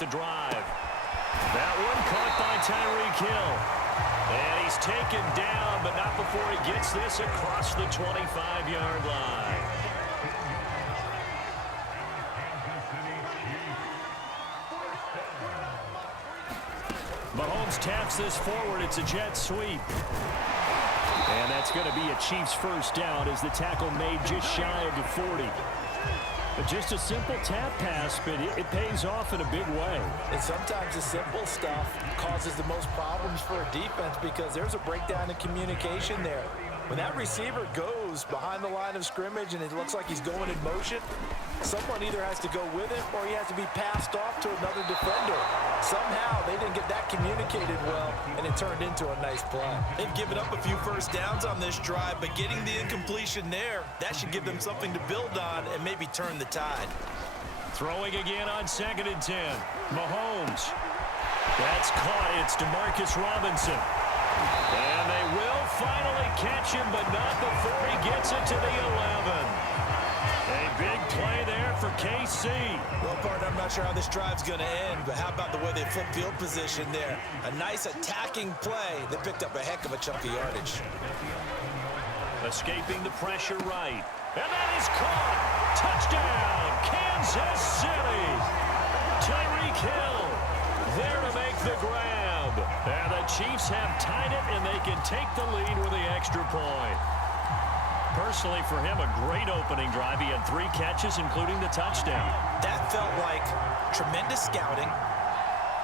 the drive. That one caught by Tyreek Hill. And he's taken down, but not before he gets this across the 25-yard line. Mahomes taps this forward. It's a jet sweep. And that's going to be a Chiefs first down as the tackle made just shy of the 40. But just a simple tap pass, but it pays off in a big way. And sometimes the simple stuff causes the most problems for a defense because there's a breakdown in communication there. When that receiver goes behind the line of scrimmage and it looks like he's going in motion, someone either has to go with him or he has to be passed off to another defender. Somehow they didn't get that communicated well, and it turned into a nice play. They've given up a few first downs on this drive, but getting the incompletion there, that should give them something to build on and maybe turn the tide. Throwing again on 2nd and 10. Mahomes. That's caught. It's Demarcus Robinson. And they will finally catch him, but not before he gets it to the 11. A big play there for KC. Well, partner, I'm not sure how this drive's going to end, but how about the way they flip field position there? A nice attacking play that picked up a heck of a chunk of yardage. Escaping the pressure right. And that is caught. Touchdown, Kansas City. Tyreek Hill there to make the grab. And the Chiefs have tied it, and they can take the lead with the extra point. Personally, for him, a great opening drive. He had 3 catches, including the touchdown. That felt like tremendous scouting,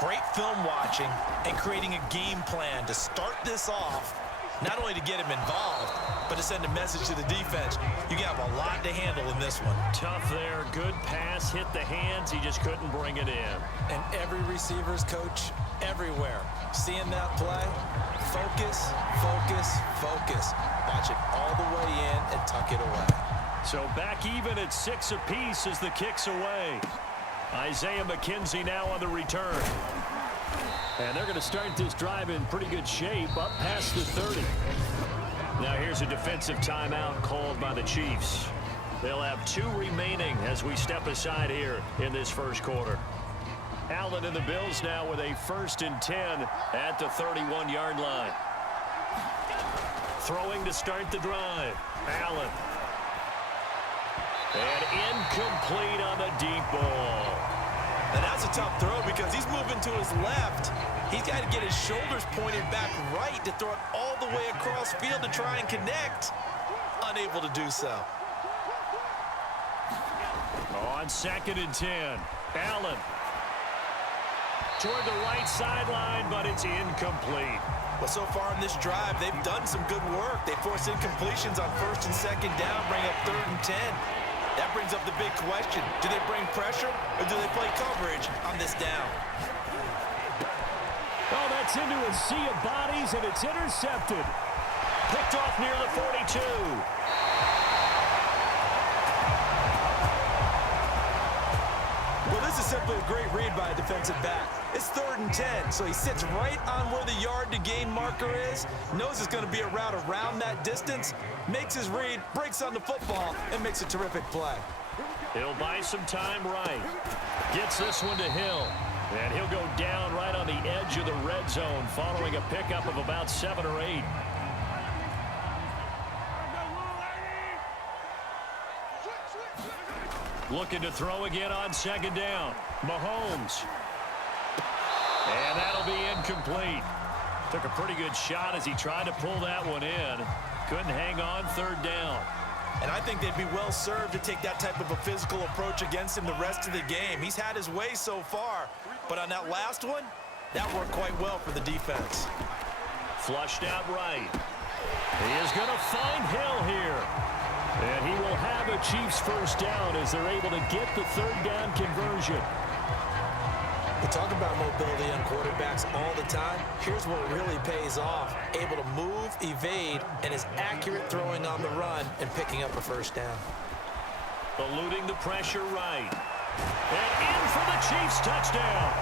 great film watching, and creating a game plan to start this off, not only to get him involved, but to send a message to the defense. You have a lot to handle in this one. Tough there. Good pass. Hit the hands. He just couldn't bring it in. And every receiver's coach everywhere, seeing that play, focus, focus, focus. Watch it all the way in and tuck it away. So back even at 6 apiece as the kick's away. Isaiah McKenzie now on the return. And they're going to start this drive in pretty good shape, up past the 30. Now here's a defensive timeout called by the Chiefs. They'll have 2 remaining as we step aside here in this first quarter. Allen and the Bills now with a 1st and 10 at the 31-yard line. Throwing to start the drive. Allen. And incomplete on the deep ball. And that's a tough throw because he's moving to his left. He's got to get his shoulders pointed back right to throw it all the way across field to try and connect. Unable to do so. On 2nd and 10. Allen. Toward the right sideline, but it's incomplete. Well, so far in this drive, they've done some good work. They forced incompletions on 1st and 2nd down, bring up 3rd and 10. That brings up the big question. Do they bring pressure or do they play coverage on this down? Oh, that's into a sea of bodies, and it's intercepted. Picked off near the 42. Well, this is simply a great read by a defensive back. It's 3rd and 10, so he sits right on where the yard-to-gain marker is, knows it's going to be a route around that distance, makes his read, breaks on the football, and makes a terrific play. He'll buy some time right. Gets this one to Hill. And he'll go down right on the edge of the red zone following a pickup of about 7 or 8. Looking to throw again on 2nd down. Mahomes. And that'll be incomplete. Took a pretty good shot as he tried to pull that one in. Couldn't hang on 3rd down. And I think they'd be well served to take that type of a physical approach against him the rest of the game. He's had his way so far, but on that last one, that worked quite well for the defense. Flushed out right. He is going to find Hill here. And he will have a Chiefs first down as they're able to get the 3rd down conversion. We talk about mobility on quarterbacks all the time. Here's what really pays off. Able to move, evade, and is accurate throwing on the run and picking up a first down. Eluding the pressure right. And in for the Chiefs touchdown.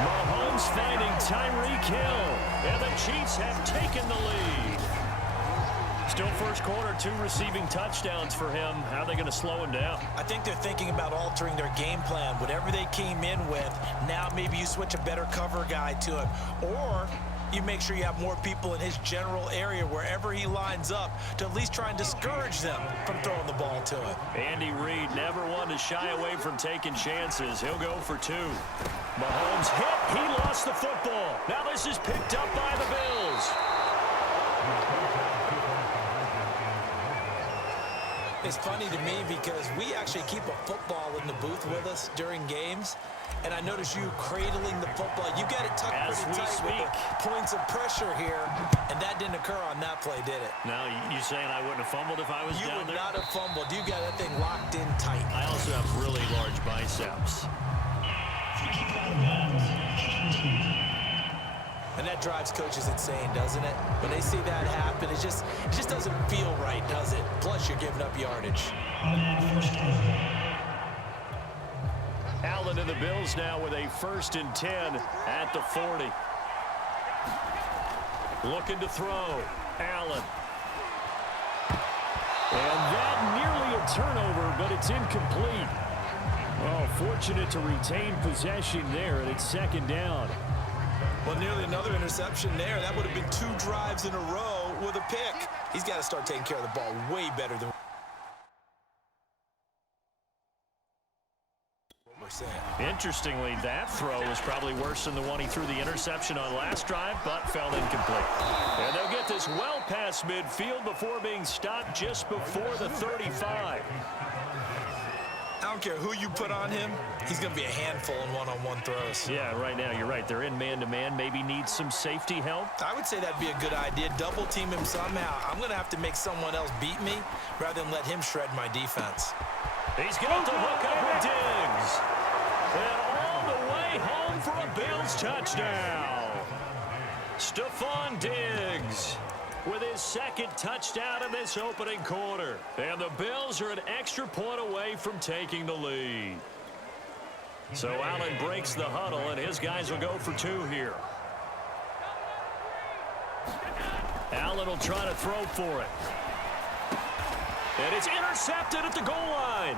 Mahomes finding Tyreek Hill. And the Chiefs have taken the lead. Still first quarter, 2 receiving touchdowns for him. How are they going to slow him down? I think they're thinking about altering their game plan. Whatever they came in with, now maybe you switch a better cover guy to him. Or you make sure you have more people in his general area wherever he lines up to at least try and discourage them from throwing the ball to him. Andy Reid never one to shy away from taking chances. He'll go for 2. Mahomes hit. He lost the football. Now this is picked up by the Bills. It's funny to me because we actually keep a football in the booth with us during games, and I notice you cradling the football. You got it tucked pretty tight with the points of pressure here, and that didn't occur on that play, did it? Now, you saying I wouldn't have fumbled if I was down there? You would not have fumbled. You got that thing locked in tight. I also have really large biceps. And that drives coaches insane, doesn't it? When they see that happen, it just doesn't feel right, does it? Plus, you're giving up yardage. Allen and the Bills now with a 1st and 10 at the 40. Looking to throw. Allen. And that nearly a turnover, but it's incomplete. Oh, fortunate to retain possession there, and it's 2nd down. Well, nearly another interception there. That would have been 2 drives in a row with a pick. He's got to start taking care of the ball way better than what we're saying. Interestingly, that throw was probably worse than the one he threw the interception on last drive, but fell incomplete. And they'll get this well past midfield before being stopped just before the 35. I don't care who you put on him, he's going to be a handful in one-on-one throws. Yeah, right now, you're right. They're in man-to-man. Maybe needs some safety help. I would say that'd be a good idea. Double team him somehow. I'm going to have to make someone else beat me rather than let him shred my defense. He's got to hook up with Diggs. And all the way home for a Bills touchdown. Stephon Diggs with his 2nd touchdown in this opening quarter. And the Bills are an extra point away from taking the lead. So Allen breaks the huddle, and his guys will go for 2 here. Allen will try to throw for it. And it's intercepted at the goal line.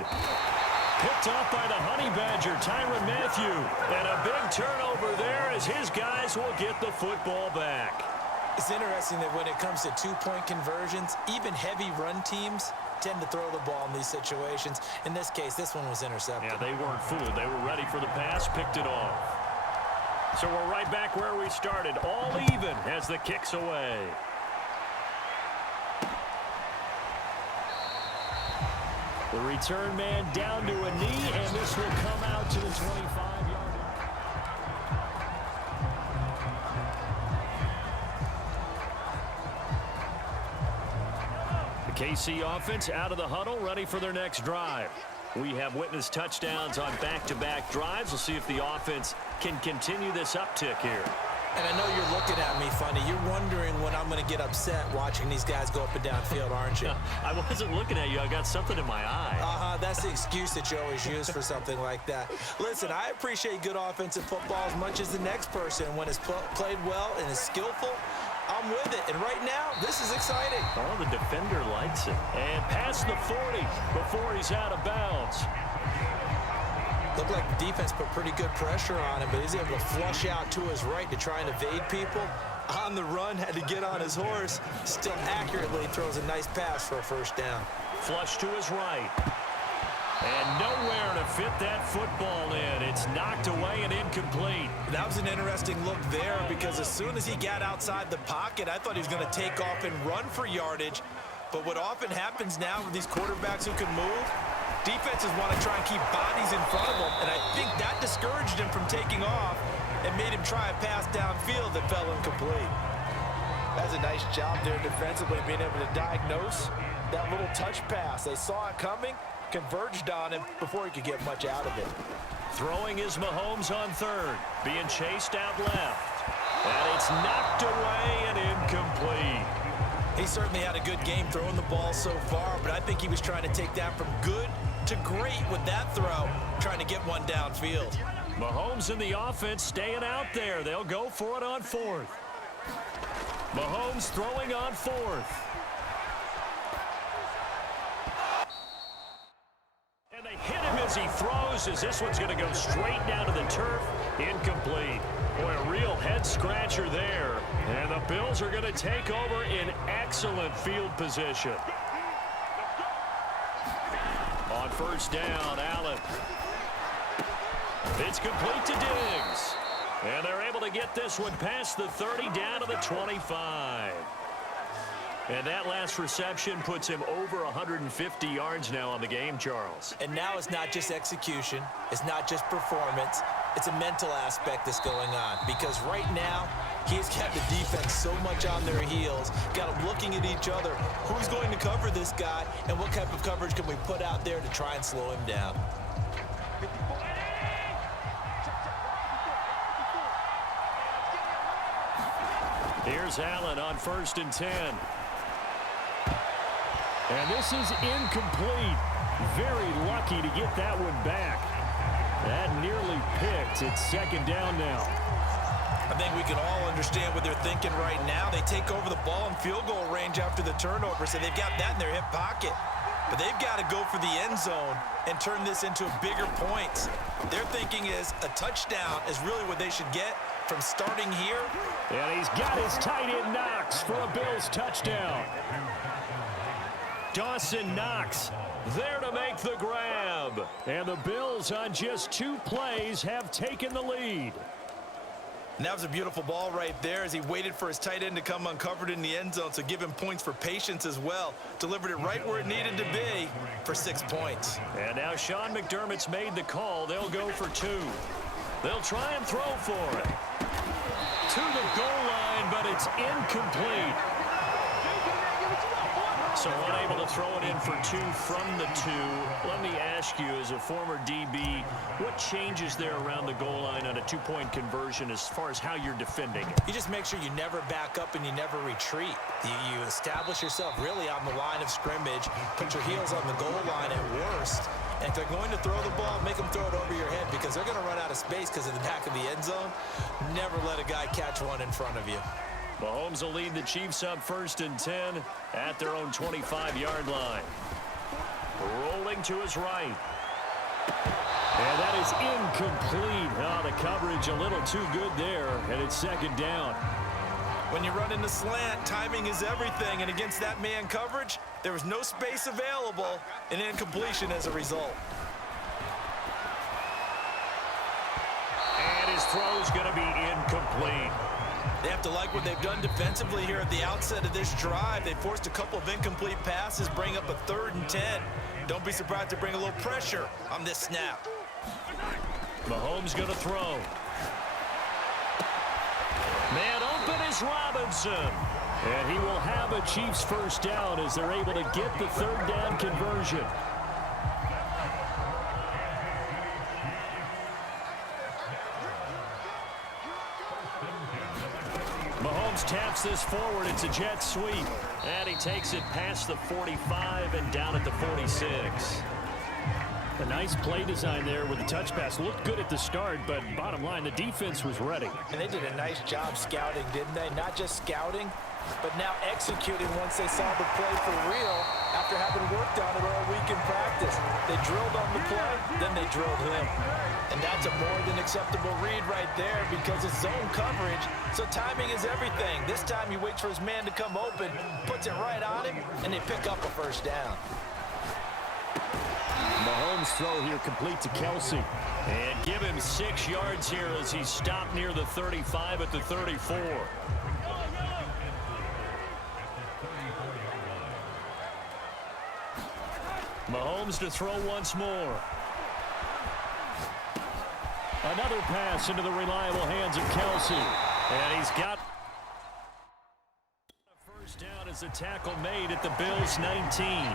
Picked off by the Honey Badger, Tyrann Mathieu. And a big turnover there as his guys will get the football back. It's interesting that when it comes to 2-point conversions, even heavy run teams tend to throw the ball in these situations. In this case, this one was intercepted. Yeah, they weren't fooled. They were ready for the pass, picked it off. So we're right back where we started, all even as the kick's away. The return man down to a knee, and this will come out to the 25-yard line. KC offense out of the huddle, ready for their next drive. We have witnessed touchdowns on back-to-back drives. We'll see if the offense can continue this uptick here. And I know you're looking at me funny. You're wondering when I'm going to get upset watching these guys go up and down field, aren't you? I wasn't looking at you. I got something in my eye. That's the excuse that you always use for something like that. Listen, I appreciate good offensive football as much as the next person. When it's played well and is skillful, I'm with it. And right now, this is exciting. Oh, the defender likes it. And past the 40 before he's out of bounds. Looked like the defense put pretty good pressure on him, but he's able to flush out to his right to try and evade people. On the run, had to get on his horse. Still accurately throws a nice pass for a 1st down. Flush to his right. And nowhere to fit that football in. It's knocked away and incomplete. That was an interesting look there because as soon as he got outside the pocket, I thought he was going to take off and run for yardage. But what often happens now with these quarterbacks who can move, defenses want to try and keep bodies in front of them. And I think that discouraged him from taking off and made him try a pass downfield that fell incomplete. That's a nice job there defensively, being able to diagnose that little touch pass. They saw it coming, converged on him before he could get much out of it. Throwing is Mahomes on 3rd, being chased out left. And it's knocked away and incomplete. He certainly had a good game throwing the ball so far, but I think he was trying to take that from good to great with that throw, trying to get one downfield. Mahomes and the offense staying out there. They'll go for it on 4th. Mahomes throwing on 4th. as he throws, as this one's going to go straight down to the turf. Incomplete. Boy, a real head-scratcher there. And the Bills are going to take over in excellent field position. On first down, Allen. It's complete to Diggs. And they're able to get this one past the 30 down to the 25. And that last reception puts him over 150 yards now on the game, Charles. And now it's not just execution. It's not just performance. It's a mental aspect that's going on. Because right now, he's kept the defense so much on their heels, got them looking at each other. Who's going to cover this guy, and what type of coverage can we put out there to try and slow him down? Here's Allen on 1st and 10. And this is incomplete. Very lucky to get that one back. That nearly picked. It's 2nd down now. I think we can all understand what they're thinking right now. They take over the ball in field goal range after the turnover, so they've got that in their hip pocket. But they've got to go for the end zone and turn this into bigger points. Their thinking is a touchdown is really what they should get from starting here. And he's got his tight end Knox for a Bills touchdown. Dawson Knox there to make the grab. And the Bills on just 2 plays have taken the lead. And that was a beautiful ball right there as he waited for his tight end to come uncovered in the end zone, so give him points for patience as well. Delivered it right where it needed to be for 6 points. And now Sean McDermott's made the call. They'll go for 2. They'll try and throw for it. To the goal line, but it's incomplete. So unable to throw it in for 2 from the 2. Let me ask you, as a former DB, what changes there around the goal line on a 2-point conversion as far as how you're defending it? You just make sure you never back up and you never retreat. You establish yourself really on the line of scrimmage, put your heels on the goal line at worst. And if they're going to throw the ball, make them throw it over your head because they're going to run out of space because of the back of the end zone. Never let a guy catch one in front of you. Mahomes will lead the Chiefs up 1st and 10 at their own 25-yard line. Rolling to his right. And that is incomplete. Oh, the coverage a little too good there, and it's 2nd down. When you run in the slant, timing is everything, and against that man coverage, there was no space available, and incompletion as a result. And his throw's going to be incomplete. They have to like what they've done defensively here at the outset of this drive. They forced a couple of incomplete passes, bring up a 3rd and 10. Don't be surprised to bring a little pressure on this snap. Mahomes going to throw. Man open is Robinson. And he will have a Chiefs 1st down as they're able to get the 3rd down conversion. Mahomes taps this forward. It's a jet sweep. And he takes it past the 45 and down at the 46. A nice play design there with the touch pass. Looked good at the start, but bottom line, the defense was ready. And they did a nice job scouting, didn't they? Not just scouting, but now executing once they saw the play for real after having worked on it all week in practice. They drilled on the play, then they drilled him. And that's a more than acceptable read right there because it's zone coverage, so timing is everything. This time he waits for his man to come open, puts it right on him, and they pick up a 1st down. Mahomes' throw here complete to Kelsey. And give him 6 yards here as he stopped near the 35 at the 34. Mahomes to throw once more. Another pass into the reliable hands of Kelsey. And he's got a 1st down as the tackle made at the Bills' 19.